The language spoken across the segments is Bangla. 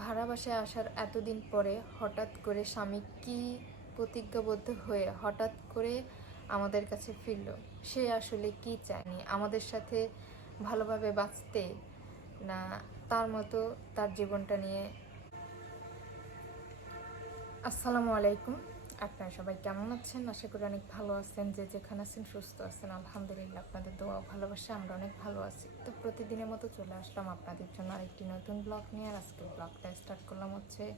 ভাড়া বাসায় আসার এতদিন পরে হঠাৎ করে স্বামী কি প্রতিজ্ঞাবদ্ধ হয়ে হঠাৎ করে আমাদের কাছে ফিরল? সে আসলে কি চায়নি? আমাদের সাথে ভালোভাবে বাঁচতে না তার মতো তার জীবনটা নিয়ে? আসসালামু আলাইকুম। আপনারা সবাই কেমন আছেন? আশা করি অনেক ভালো আছেন। যে যেখানে আছেন সুস্থ আছেন। আলহামদুলিল্লাহ, আপনাদের দোয়া ভালোবাসা, আমরা অনেক ভালো আছি। তো প্রতিদিনের মতো চলে আসলাম আপনাদের জন্য আরেকটি নতুন ব্লগ নিয়ে। আর আজকে ব্লগটা স্টার্ট করলাম হচ্ছে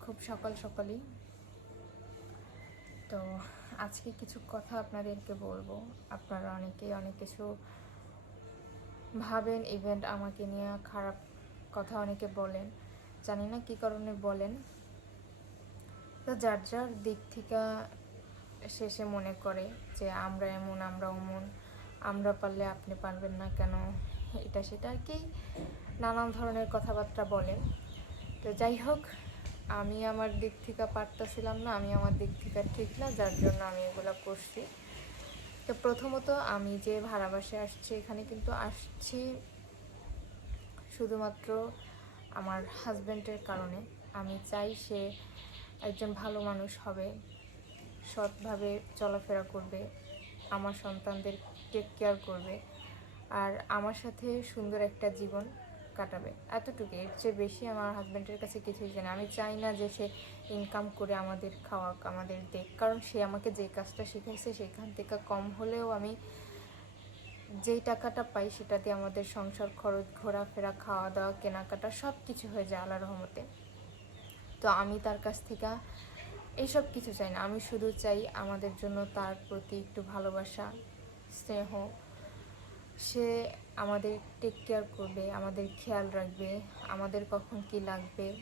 খুব সকাল সকালই। তো আজকে কিছু কথা আপনাদেরকে বলব। আপনারা অনেকেই অনেক কিছু ভাবেন ইভেন্ট আমাকে নিয়ে খারাপ কথা অনেকে বলেন। জানি না কী কারণে বলেন। তো যার যার দিক থেকে শেষে মনে করে যে আমরা এমন, আমরা অমন, আমরা পারলে আপনি পারবেন না কেন? এটা সেটা আর কি নানান ধরনের কথাবার্তা বলে। তো যাই হোক, আমি আমার দিক থেকে পারতেছিলাম না, আমি আমার দিক থেকে ঠিক না, যার জন্য আমি এগুলো করছি। তো প্রথমত আমি যে ভাড়া বাসে আসছি, এখানে কিন্তু আসছি শুধুমাত্র আমার হাজব্যান্ডের কারণে। আমি চাই সে একজন ভালো মানুষ হবে, সৎভাবে চলাফেরা করবে, আমার সন্তানদের টেক কেয়ার করবে, আর আমার সাথে সুন্দর একটা জীবন কাটাবে। এতটুকু এর চেয়ে বেশি আমার হাজব্যান্ডের কাছে কিছুই জানে আমি চাই না যে সে ইনকাম করে আমাদের খাওয়াক, আমাদের দেখ। কারণ সে আমাকে যে কাজটা শিখাইছে, সেখান থেকে কম হলেও আমি যেই টাকাটা পাই সেটা দিয়ে আমাদের সংসার খরচ, ঘোরাফেরা খাওয়া দাওয়া কেনাকাটা সব কিছু হয়ে যায় আল্লাহ রহমতে। তো আমি তার কাছ থেকে এইসব কিছু চাই না। আমি শুধু চাই আমাদের জন্য তার প্রতি একটু ভালোবাসা, স্নেহ। সে আমাদের টেক কেয়ার করবে, আমাদের খেয়াল রাখবে, আমাদের কখন কি লাগবে।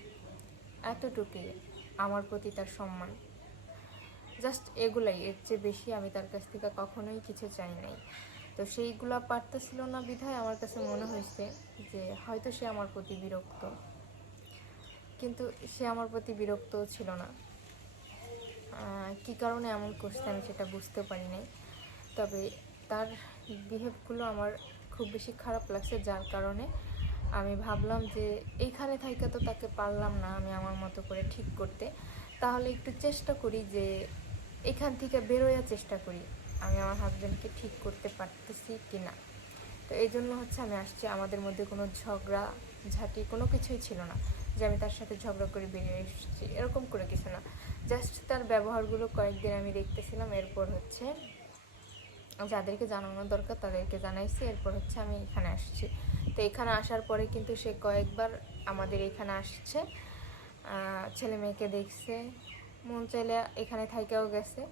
এতটুকুই আমার প্রতি তার সম্মান। জাস্ট এগুলাই, এর চেয়ে বেশি আমি তার কাছ থেকে কখনোই কিছু চাই নাই। তো সেইগুলো পারতেছিল না বিধায় আমার কাছে মনে হয়েছে যে হয়তো সে আমার প্রতি বিরক্ত। কিন্তু সে আমার প্রতি বিরক্তও ছিল না। কী কারণে এমন করছে আমি সেটা বুঝতে পারি নাই। তবে তার বিহেভগুলো আমার খুব বেশি খারাপ লাগছে, যার কারণে আমি ভাবলাম যে এইখানে থাইকা তো তাকে পারলাম না আমি আমার মতো করে ঠিক করতে। তাহলে একটু চেষ্টা করি যে এখান থেকে বেরোয়ার চেষ্টা করি, আমি আমার হাজব্যান্ডকে ঠিক করতে পারতেছি কি না তো এই জন্য হচ্ছে আমি আসছি, আমাদের মধ্যে কোনো ঝগড়া, ঝাঁটি কোনো কিছুই ছিল না। যে আমি তার সাথে ঝগড়া করে বেরিয়ে এসেছি, এরকম করে কিছু না। জাস্ট তার ব্যবহারগুলো কয়েকদিন আমি দেখতেছিলাম, এরপর হচ্ছে যাদেরকে জানানো দরকার তাদেরকে জানাইছি, এরপর হচ্ছে আমি এখানে আসছি। তো এখানে আসার পরে কিন্তু সে কয়েকবার আমাদের এখানে আসছে ছেলে মেয়েকে দেখছে, মন চাইলে এখানে থাইকেও গেছে।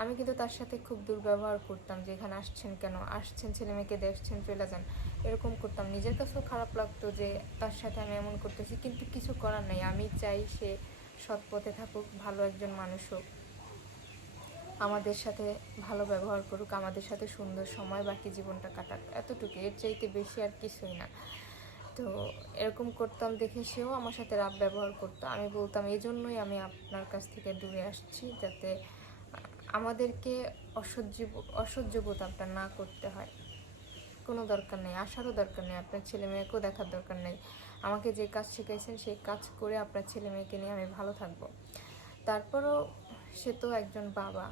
আমি কিন্তু তার সাথে খুব দুর্ব্যবহার করতাম, যে এখানে আসছেন কেন? আসছেন, ছেলে মেয়েকে দেখছেন, চলে যান। এরকম করতাম। নিজের কাছেও খারাপ লাগতো যে তার সাথে আমি এমন করতেছি, কিন্তু কিছু করার নেই। আমি চাই সে সৎ পথে থাকুক, ভালো একজন মানুষ হোক। আমাদের সাথে ভালো ব্যবহার করুক, আমাদের সাথে সুন্দর সময় বাকি জীবনটা কাটাক। এতটুকু। এর চাইতে বেশি আর কিছুই না। তো এরকম করতাম দেখে সেও আমার সাথে রাব ব্যবহার করতো। আমি বলতাম এই জন্যই আমি আপনার কাছ থেকে দূরে আসছি, যাতে আমাদেরকে অসহ্য অসহ্য বোধটা না করতে হয়। কোনো দরকার নেই আসারও দরকার নেই আপনার ছেলে মেয়েকেও দেখার দরকার নেই। আমাকে যে কাজ শিখাইছেন সেই কাজ করে আপনার ছেলে মেয়েকে নিয়ে আমি ভালো থাকব। তারপরও সে তো একজন বাবা।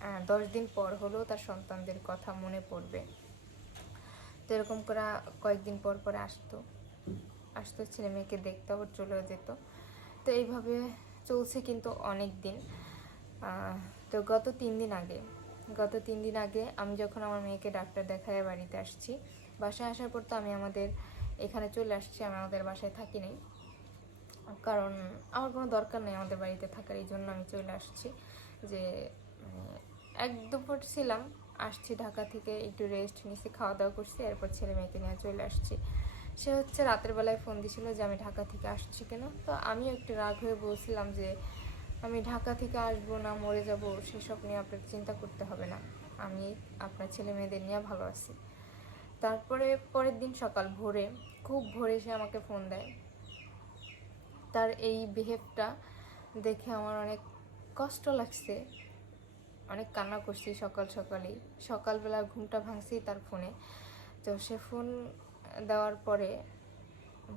আহ, দশ দিন পর হলেও তার সন্তানদের কথা মনে পড়বে। তো এরকম করে কয়েকদিন পর পরে আসতো। আসতো ছেলে মেয়েকে দেখতে আবার চলেও যেত। তো এইভাবে চলছে কিন্তু অনেক দিন। তো গত তিন দিন আগে গত তিন দিন আগে আমি যখন আমার মেয়েকে ডাক্তার দেখায় বাড়িতে আসছি বাসায় আসার পর তো আমি আমাদের এখানে চলে আসছি আমি আমাদের বাসায় থাকি নাই। কারণ আমার কোনো দরকার নেই আমাদের বাড়িতে থাকার এই জন্য আমি চলে আসছি। যে মানে, এক দুপুর ছিলাম আসছি ঢাকা থেকে একটু রেস্ট নিছি খাওয়া দাওয়া করছি এরপর ছেলে মেয়েকে নিয়ে চলে আসছি। সে হচ্ছে রাতের বেলায় ফোন দিছিল যে আমি ঢাকা থেকে আসছি কেন? তো আমিও একটু রাগ হয়ে বলছিলাম যে আমি ঢাকা থেকে আসব না, মরে যাব, সেসব নিয়ে আপনাকে চিন্তা করতে হবে না। আমি আপনার ছেলে মেয়েদের নিয়ে ভালো আছি। তারপরে পরের দিন সকাল ভোরে, খুব ভোরে সে আমাকে ফোন দেয়। তার এই বিহেভটা দেখে আমার অনেক কষ্ট লাগছে। অনেক কান্না করছি সকাল সকালেই। সকালবেলা ঘুমটা ভাঙছি তার ফোনে তো সে ফোন দেওয়ার পরে,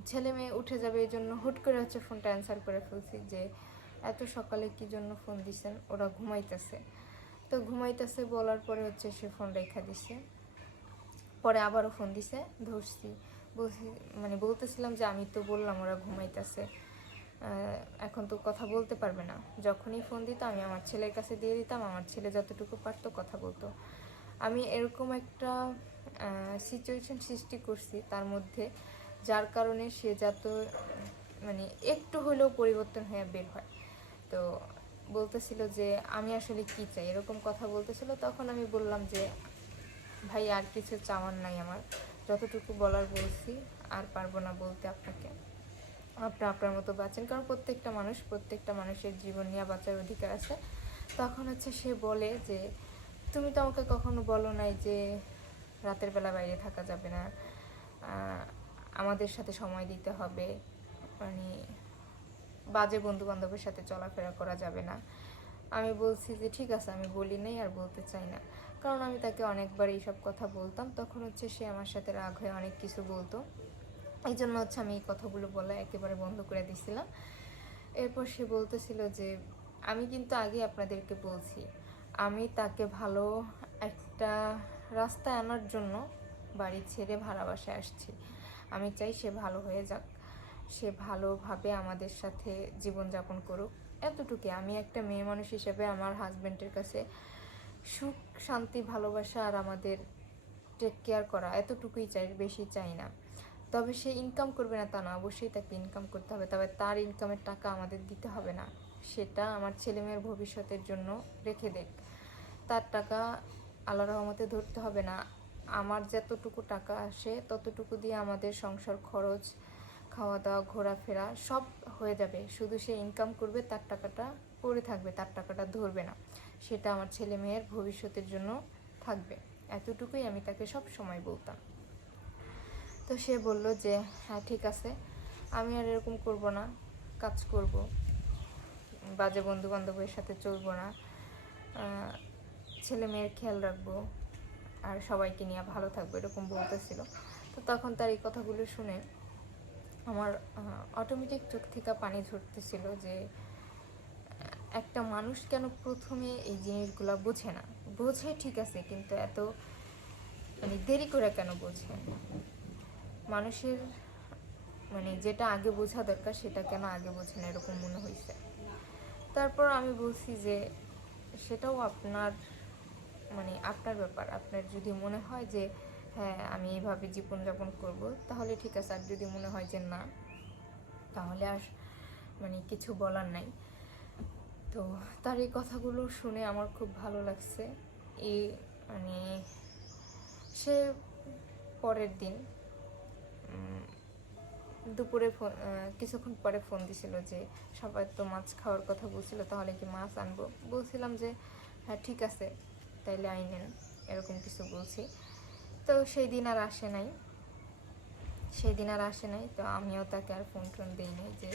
ছেলে মেয়ে উঠে যাবে এই জন্য হুট করে হচ্ছে ফোনটা অ্যান্সার করে ফেলছি যে এত সকালে কি জন্য ফোন দিছেন? ওরা ঘুমাইতেছে। তো ঘুমাইতেছে বলার পরে হচ্ছে সে ফোন রেখা দিছে। পরে আবারও ফোন দিছে, ধরছি। বলছি মানে বলতেছিলাম যে আমি তো বললাম ওরা ঘুমাইতেছে। এখন তো কথা বলতে পারবে না। যখনই ফোন দিত আমি আমার ছেলের কাছে দিয়ে দিতাম, আমার ছেলে যতটুকু পারতো কথা বলতো। আমি এরকম একটা সিচুয়েশন সৃষ্টি করছি তার মধ্যে, যার কারণে সে যত মানে একটু হলেও পরিবর্তন হয়ে বের হয়। তো বলতেছিল যে, আমি আসলে কি চাই? এরকম কথা বলতেছিল। তখন আমি বললাম যে, ভাই, আর কিছু চাওয়ার নাই আমার। যতটুকু বলার বলছি, আর পারব না বলতে আপনাকে। আপনি আপনার মতো বাঁচেন। কারণ প্রত্যেকটা মানুষ, প্রত্যেকটা মানুষের জীবন নিয়ে বাঁচার অধিকার আছে। তখন হচ্ছে সে বলে যে, তুমি তো আমাকে কখনো বলো নাই যে, রাতের বেলা বাইরে থাকা যাবে না। আমাদের সাথে সময় দিতে হবে। মানে বাজে বন্ধু বান্ধবের সাথে চলাফেরা করা যাবে না। আমি বলছি যে, ঠিক আছে, আমি বলি নাই আর বলতে চাই না। কারণ আমি তাকে অনেকবার এইসব কথা বলতাম। তখন হচ্ছে সে আমার সাথে রাগ হয়ে অনেক কিছু বলতো। এই জন্য হচ্ছে আমি এই কথাগুলো বলা একেবারে বন্ধ করে দিছিলাম। এরপর সে বলতেছিল যে, আমি কিন্তু আগে আপনাদেরকে বলছি, আমি তাকে ভালো একটা রাস্তায় আনার জন্য বাড়ি ছেড়ে ভাড়া বাসায় আসছি। আমি চাই সে ভালো হয়ে যাক। সে ভালোভাবে আমাদের সাথে জীবনযাপন করুক। এতটুকু। আমি একটা মেয়ে মানুষ হিসেবে আমার হাজব্যান্ডের কাছে সুখ, শান্তি, ভালোবাসা আর আমাদের টেক কেয়ার করা এতটুকুই চাই, বেশি চাই না। তবে সে ইনকাম করবে না তা না, অবশ্যই তাকে ইনকাম করতে হবে। তবে তার ইনকামের টাকা আমাদের দিতে হবে না। সেটা আমার ছেলেমেয়ের ভবিষ্যতের জন্য রেখে দেখ। তার টাকা আল্লাহ রহমতে ধরতে হবে না। আমার যতটুকু টাকা আসে, ততটুকু দিয়ে আমাদের সংসার খরচ খাওয়া দাওয়া ঘোরাফেরা সব হয়ে যাবে। শুধু সে ইনকাম করবে, তার টাকাটা পড়ে থাকবে, তার টাকাটা ধরবে না। সেটা আমার ছেলে মেয়ের ভবিষ্যতের জন্য থাকবে। এতটুকুই আমি তাকে সব সময় বলতাম। তো সে বলল যে হ্যাঁ ঠিক আছে। আমি আর এরকম করব না। কাজ করব। বাজে বন্ধু বান্ধবের সাথে চলবো না। ছেলে মেয়ের খেয়াল রাখব। আর সবাইকে নিয়ে ভালো থাকব, এরকম বলতেছিল। তো তখন তার এই কথাগুলো শুনে আমার অটোমেটিক চোখ থেকে পানি ঝরতেছিল যে একটা মানুষ কেন প্রথমে এই জিনিসগুলো বোঝে না? বোঝে ঠিক আছে, কিন্তু এত মানে দেরি করে কেন বোঝে? মানুষের মানে যেটা আগে বোঝা দরকার সেটা কেন আগে বোঝে না এরকম মনে হয়েছে তারপর আমি বলছি যে সেটাও আপনার মানে আপনার ব্যাপার। আপনার যদি মনে হয় যে হ্যাঁ আমি এইভাবে জীবনযাপন করব। তাহলে ঠিক আছে, আর যদি মনে হয় যে না, তাহলে আর মানে কিছু বলার নাই। তো তার এই কথাগুলো শুনে আমার খুব ভালো লাগছে। এই মানে সে পরের দিন দুপুরে ফোন কিছুক্ষণ পরে ফোন দিছিল যে, সবাই তো মাছ খাওয়ার কথা বলছিল, তাহলে কি মাছ আনব? বলছিলাম যে হ্যাঁ ঠিক আছে, তাইলে আইনেন এরকম কিছু বলছি। তো সেই দিন আর আসে নাই। সেই দিন আর আসে নাই, তো আমিও তাকে আর ফোন টোন দিই নাই যে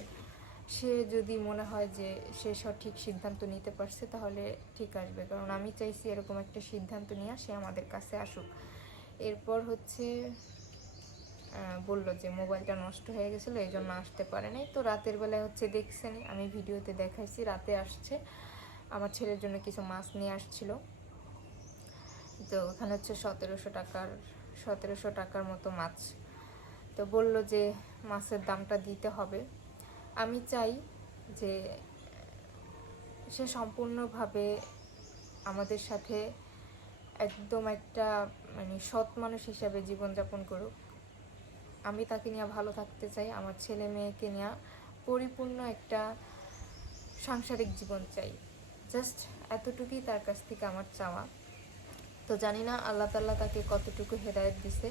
সে যদি মনে হয় যে সে সঠিক সিদ্ধান্ত নিতে পারছে, তাহলে ঠিক আসবে। কারণ আমি চাইছি এরকম একটা সিদ্ধান্ত নিয়ে সে আমাদের কাছে আসুক। এরপর হচ্ছে বলল যে মোবাইলটা নষ্ট হয়ে গেছিল, এই জন্য আসতে পারে নাই। তো রাতের বেলায় হচ্ছে দেখছেন আমি ভিডিওতে দেখাইছি, রাতে আসছে। আমার ছেলের জন্য কিছু মাছ নিয়ে আসছিল। তো ওখানে হচ্ছে সতেরোশো টাকার সতেরোশো টাকার মতো মাছ। তো বলল যে মাছের দামটা দিতে হবে। আমি চাই যে সে সম্পূর্ণভাবে আমাদের সাথে একদম একটা মানে সৎ মানুষ হিসাবে জীবনযাপন করুক। আমি তাকে নিয়ে ভালো থাকতে চাই, আমার ছেলে মেয়েকে নিয়ে পরিপূর্ণ একটা সাংসারিক জীবন চাই। জাস্ট এতটুকুই তার কাছ থেকে আমার চাওয়া। তো জানি না আল্লাহ তাল্লাহ তাকে কতটুকু হেদায়েত দিছে।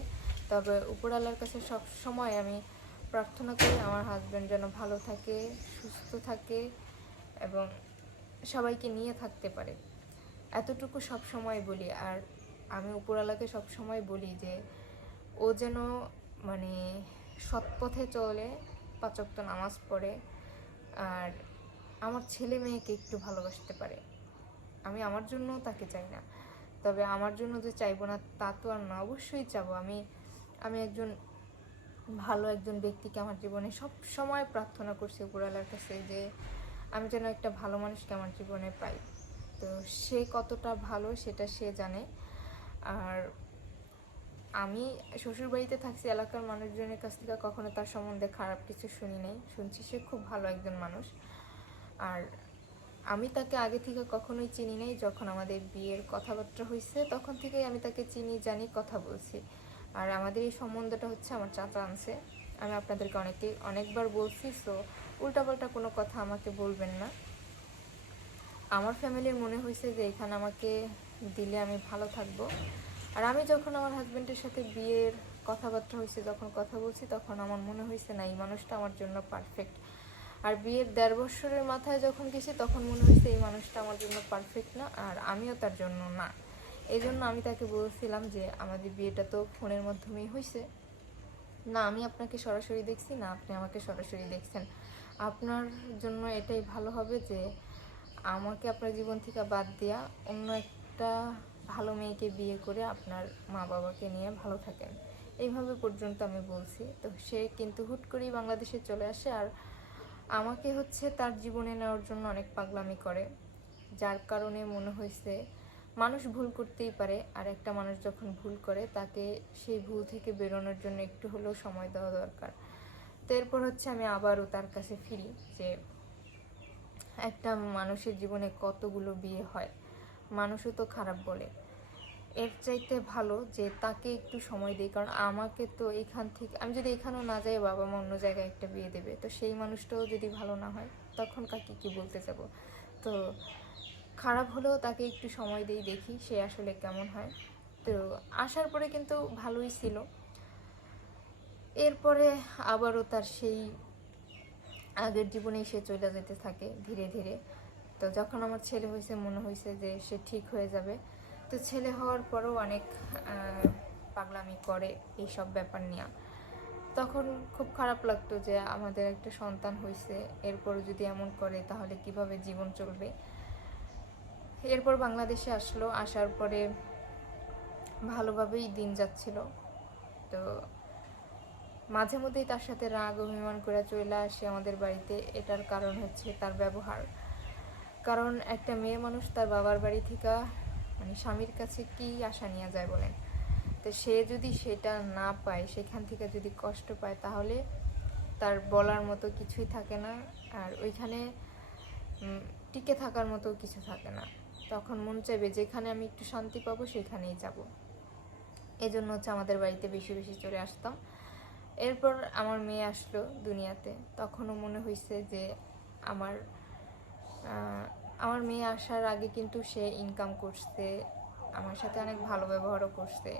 তবে উপর আল্লাহর কাছে সব সময় আমি প্রার্থনা করি আমার হাজব্যান্ড যেন ভালো থাকে, সুস্থ থাকে এবং সবাইকে নিয়ে থাকতে পারে। এতটুকু সব সময় বলি আর আমি উপরওয়ালাকে সব সময় বলি যে ও যেন মানে সৎ পথে চলে পাচক্ত নামাজ পড়ে আর আমার ছেলে মেয়েকে একটু ভালোবাসতে পারে। আমি আমার জন্যও তাকে চাই না। তবে আমার জন্য যে চাইব না, তা তো আর না। অবশ্যই চাবো। আমি আমি একজন ভালো একজন ব্যক্তিকে আমার জীবনে সব সময় প্রার্থনা করছি উপরওয়ালার কাছে যে, আমি যেন একটা ভালো মানুষকে আমার জীবনে পাই। তো সে কতটা ভালো সেটা সে জানে। আর আমি শ্বশুরবাড়িতে থাকছি, এলাকার মানুষজনের কাছ থেকে কখনো তার সম্বন্ধে খারাপ কিছু শুনি নাই। শুনছি সে খুব ভালো একজন মানুষ। আর আমি তাকে আগে থেকে কখনোই চিনি নাই, যখন আমাদের বিয়ের কথাবার্তা হয়েছে তখন থেকেই আমি তাকে চিনি, জানি, কথা বলছি। আর আমাদের এই সম্বন্ধটা হচ্ছে আমার চাচা আনছে। আমি আপনাদেরকে অনেকে, অনেকবার বলছি, সো উল্টাপাল্টা কোনো কথা আমাকে বলবেন না। আমার ফ্যামিলির মনে হয়েছে যে এখানে আমাকে দিলে আমি ভালো থাকব। আর আমি যখন আমার হাজব্যান্ডের সাথে বিয়ের কথাবার্তা হয়েছে যখন কথা বলছি, তখন আমার মনে হয়েছে না, এই মানুষটা আমার জন্য পারফেক্ট আর বিয়ের দেড় বছরের মাথায় যখন গেছি, তখন মনে হয়েছে এই মানুষটা আমার জন্য পারফেক্ট না, আর আমিও তার জন্য না। এই জন্য আমি তাকে বলছিলাম যে, আমাদের বিয়েটা তো ফোনের মাধ্যমেই হয়েছে না, আমি আপনাকে সরাসরি দেখছি, না, আপনি আমাকে সরাসরি দেখছেন। আপনার জন্য এটাই ভালো হবে যে, আমাকে আপনার জীবন থেকে বাদ দিয়া অন্য একটা ভালো মেয়েকে বিয়ে করে আপনার মা বাবাকে নিয়ে ভালো থাকেন। এইভাবে পর্যন্ত আমি বলছি। তো সে কিন্তু হুট করেই বাংলাদেশে চলে আসে, আর আমাকে হচ্ছে তার জীবনে নেওয়ার জন্য অনেক পাগলামি করে, যার কারণে মনে হয়েছে মানুষ ভুল করতেই পারে, আর একটা মানুষ যখন ভুল করে তাকে সেই ভুল থেকে বেরোনোর জন্য একটু হলেও সময় দেওয়া দরকার। তো এরপর হচ্ছে আমি আবারও তার কাছে ফিরি যে একটা মানুষের জীবনে কতগুলো বিয়ে হয়, মানুষও তো খারাপ বলে। এর চাইতে ভালো যে তাকে একটু সময় দিই, কারণ আমাকে তো এখান থেকে, আমি যদি এখানেও না যাই, বাবা মা অন্য জায়গায় একটা বিয়ে দেবে। তো সেই মানুষটাও যদি ভালো না হয়, তখন কাকে কি বলতে যাব? তো খারাপ হলেও তাকে একটু সময় দিই, দেখি সে আসলে কেমন হয়। তো আসার পরে কিন্তু ভালোই ছিল। এরপরে আবারও তার সেই আগের জীবনেই সে চলে যেতে থাকে ধীরে ধীরে। তো যখন আমার ছেলে হয়েছে, মনে হয়েছে যে সে ঠিক হয়ে যাবে। তো ছেলে হওয়ার পরও অনেক পাগলামি করে এইসব ব্যাপার নিয়ে। তখন খুব খারাপ লাগতো যে আমাদের একটা সন্তান হয়েছে এরপর যদি এমন করে তাহলে কীভাবে জীবন চলবে? এরপর বাংলাদেশে আসলো, আসার পরে ভালোভাবেই দিন যাচ্ছিল। তো মাঝে মধ্যেই তার সাথে রাগ, অভিমান করে চলে আসে আমাদের বাড়িতে। এটার কারণ হচ্ছে তার ব্যবহার। কারণ একটা মেয়ে মানুষ তার বাবার বাড়ি থেকে মানে স্বামীর কাছে কি আশা নিয়ে যায় বলেন? তো সে যদি সেটা না পায়, সেখান থেকে যদি কষ্ট পায়, তাহলে তার বলার মতো কিছুই থাকে না। আর ওইখানে টিকে থাকার মতো কিছু থাকে না। তখন মন চাইবে যেখানে আমি একটু শান্তি পাবো, সেখানেই যাব। এজন্য হচ্ছে আমাদের বাড়িতে বেশি বেশি চলে আসতাম। এরপর আমার মেয়ে আসলো দুনিয়াতে। তখনও মনে হয়েছে যে আমার আমার মেয়ে আসার আগে কিন্তু সে ইনকাম করছে, আমার সাথে অনেক ভালো ব্যবহারও করছে।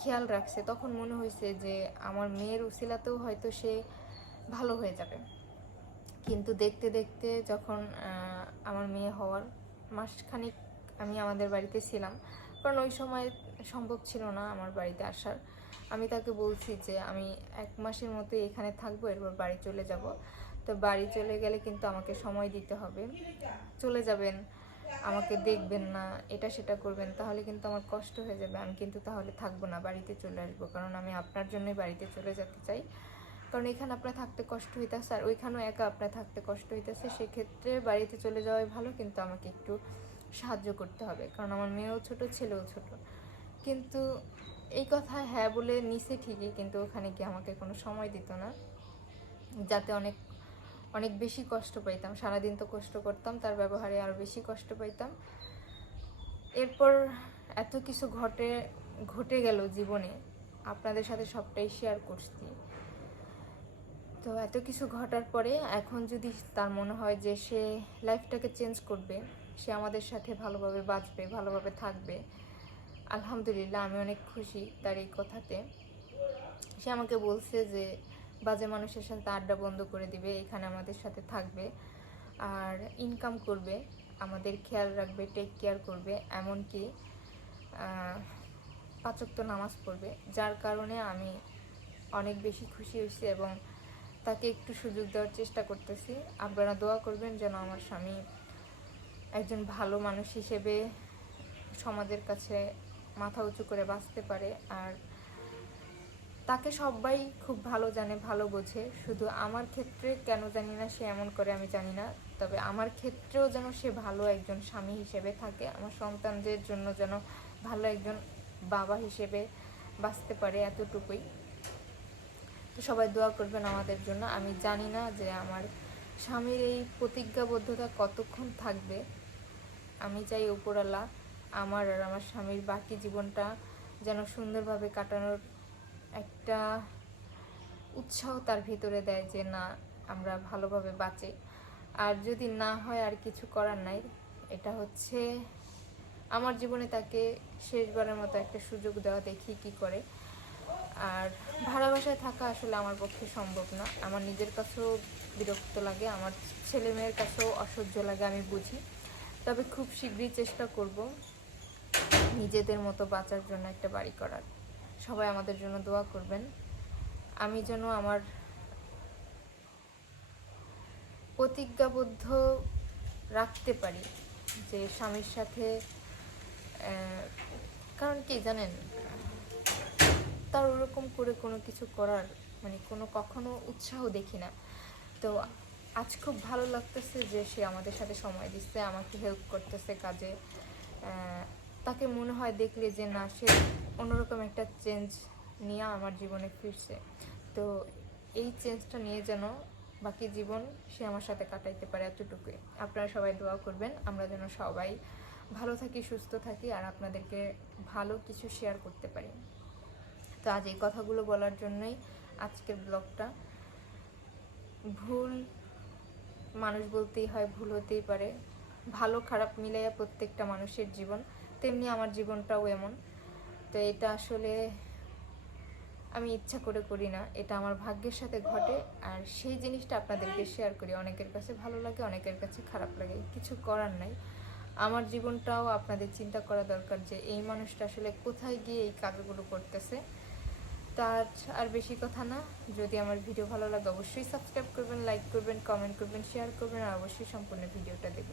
খেয়াল রাখছে। তখন মনে হয়েছে যে আমার মেয়ের উসিলাতেও হয়তো সে ভালো হয়ে যাবে। কিন্তু দেখতে দেখতে যখন আমার মেয়ে হওয়ার মাসখানিক আমি আমাদের বাড়িতে ছিলাম, কারণ ওই সময় সম্ভব ছিল না আমার বাড়িতে আসার। আমি তাকে বলছি যে আমি এক মাসের মতো এখানে থাকব, এরপর বাড়ি চলে যাব। তো বাড়ি চলে গেলে কিন্তু আমাকে সময় দিতে হবে। চলে যাবেন, আমাকে দেখবেন না, এটা সেটা করবেন, তাহলে কিন্তু আমার কষ্ট হয়ে যাবে। আমি কিন্তু তাহলে থাকব না, বাড়িতে চলে আসব, কারণ আমি আপনার জন্যই বাড়িতে চলে যেতে চাই। কারণ এখানে আপনার থাকতে কষ্ট হইতেছে, আর ওইখানেও একা আপনার থাকতে কষ্ট হইতেছে, সেক্ষেত্রে বাড়িতে চলে যাওয়াই ভালো, কিন্তু আমাকে একটু সাহায্য করতে হবে, কারণ আমার মেয়েও ছোট, ছেলেও ছোট। কিন্তু এই কথা হ্যাঁ বলে নিছে ঠিকই, কিন্তু ওখানে গিয়ে আমাকে কোনো সময় দিত না, যাতে অনেক অনেক বেশি কষ্ট পাইতাম, সারাদিন তো কষ্ট করতাম, তার ব্যবহারে আরও বেশি কষ্ট পাইতাম। এরপর এত কিছু ঘটে ঘটে গেল জীবনে, আপনাদের সাথে সবটাই শেয়ার করছি। তো এত কিছু ঘটার পরে এখন যদি তার মনে হয় যে সে লাইফটাকে চেঞ্জ করবে, সে আমাদের সাথে ভালোভাবে বাঁচবে, ভালোভাবে থাকবে, আলহামদুলিল্লাহ আমি অনেক খুশি তার এই কথাতে। সে আমাকে বলছে যে বাজে মানুষের সাথে আড্ডা বন্ধ করে দিবে, এখানে আমাদের সাথে থাকবে আর ইনকাম করবে, আমাদের খেয়াল রাখবে টেক কেয়ার করবে, এমনকি পাঁচক্ত নামাজ পড়বে, যার কারণে আমি অনেক বেশি খুশি হয়েছি এবং তাকে একটু সুযোগ দেওয়ার চেষ্টা করতেছি। আপনারা দোয়া করবেন যেন আমার স্বামী একজন ভালো মানুষ হিসেবে সমাজের কাছে মাথা উঁচু করে বাঁচতে পারে আর তাকে সবাই খুব ভালো জানে, ভালো বোঝে। শুধু আমার ক্ষেত্রে কেন জানি না সে এমন করে আমি জানি না। তবে আমার ক্ষেত্রেও যেন সে ভালো একজন স্বামী হিসেবে থাকে। আমার সন্তানদের জন্য যেন ভালো একজন বাবা হিসেবে বাঁচতে পারে এতটুকুই। তো সবাই দোয়া করবেন আমাদের জন্য। আমি জানি না যে আমার স্বামীর এই প্রতিজ্ঞাবদ্ধতা কতক্ষণ থাকবে। আমি চাই উপরালা আমার আর আমার স্বামীর বাকি জীবনটা যেন সুন্দরভাবে কাটানোর একটা উৎসাহ তার ভিতরে দেয় যে, না, আমরা ভালোভাবে বাঁচি। আর যদি না হয়, আর কিছু করার নাই। এটা হচ্ছে আমার জীবনে তাকে শেষবারের মতো একটা সুযোগ দেওয়া, দেখি কি করে। আর ভাড়া বাসায় থাকা আসলে আমার পক্ষে সম্ভব না। আমার নিজের কাছেও বিরক্ত লাগে, আমার ছেলে মেয়ের কাছেও অসহ্য লাগে, আমি বুঝি। তবে খুব শীঘ্রই চেষ্টা করব নিজেদের মতো বাঁচার জন্য একটা বাড়ি করার। সবাই আমাদের জন্য দোয়া করবেন। আমি যেন আমার প্রতিজ্ঞাবদ্ধ রাখতে পারি যে স্বামীর সাথে কারণ কি জানেন? তার ওরকম করে কোনো কিছু করার মানে কোনো কখনো উৎসাহ দেখি না। তো আজ খুব ভালো লাগতেছে যে সে আমাদের সাথে সময় দিচ্ছে, আমাকে হেল্প করতেছে কাজে। তাকে মনে হয় দেখলে যে, না, সে অন্যরকম একটা চেঞ্জ নিয়ে আমার জীবনে ফিরছে। তো এই চেঞ্জটা নিয়ে যেন বাকি জীবন সে আমার সাথে কাটাইতে পারে এতটুকুই। আপনারা সবাই দোয়া করবেন, আমরা যেন সবাই ভালো থাকি, সুস্থ থাকি, আর আপনাদেরকে ভালো কিছু শেয়ার করতে পারি। তো আজ এই কথাগুলো বলার জন্যই আজকের ব্লগটা ভুল, মানুষ বলতেই হয়, ভুল হতেই পারে। ভালো খারাপ মিলাইয়া প্রত্যেকটা মানুষের জীবন। তেমনি আমার জীবনটাও এমন। তো এটা আসলে আমি ইচ্ছা করে করি না। এটা আমার ভাগ্যের সাথে ঘটে। আর সেই জিনিসটা আপনাদেরকে শেয়ার করি। অনেকের কাছে ভালো লাগে, অনেকের কাছে খারাপ লাগে। কিছু করার নাই। আমার জীবনটাও আপনাদের চিন্তা করা দরকার যে এই মানুষটা আসলে কোথায় গিয়ে এই কাজগুলো করতেছে। তার আর বেশি কথা না। যদি আমার ভিডিও ভালো লাগে, অবশ্যই সাবস্ক্রাইব করবেন লাইক করবেন কমেন্ট করবেন শেয়ার করবেন, আর অবশ্যই সম্পূর্ণ ভিডিওটা দেখবেন।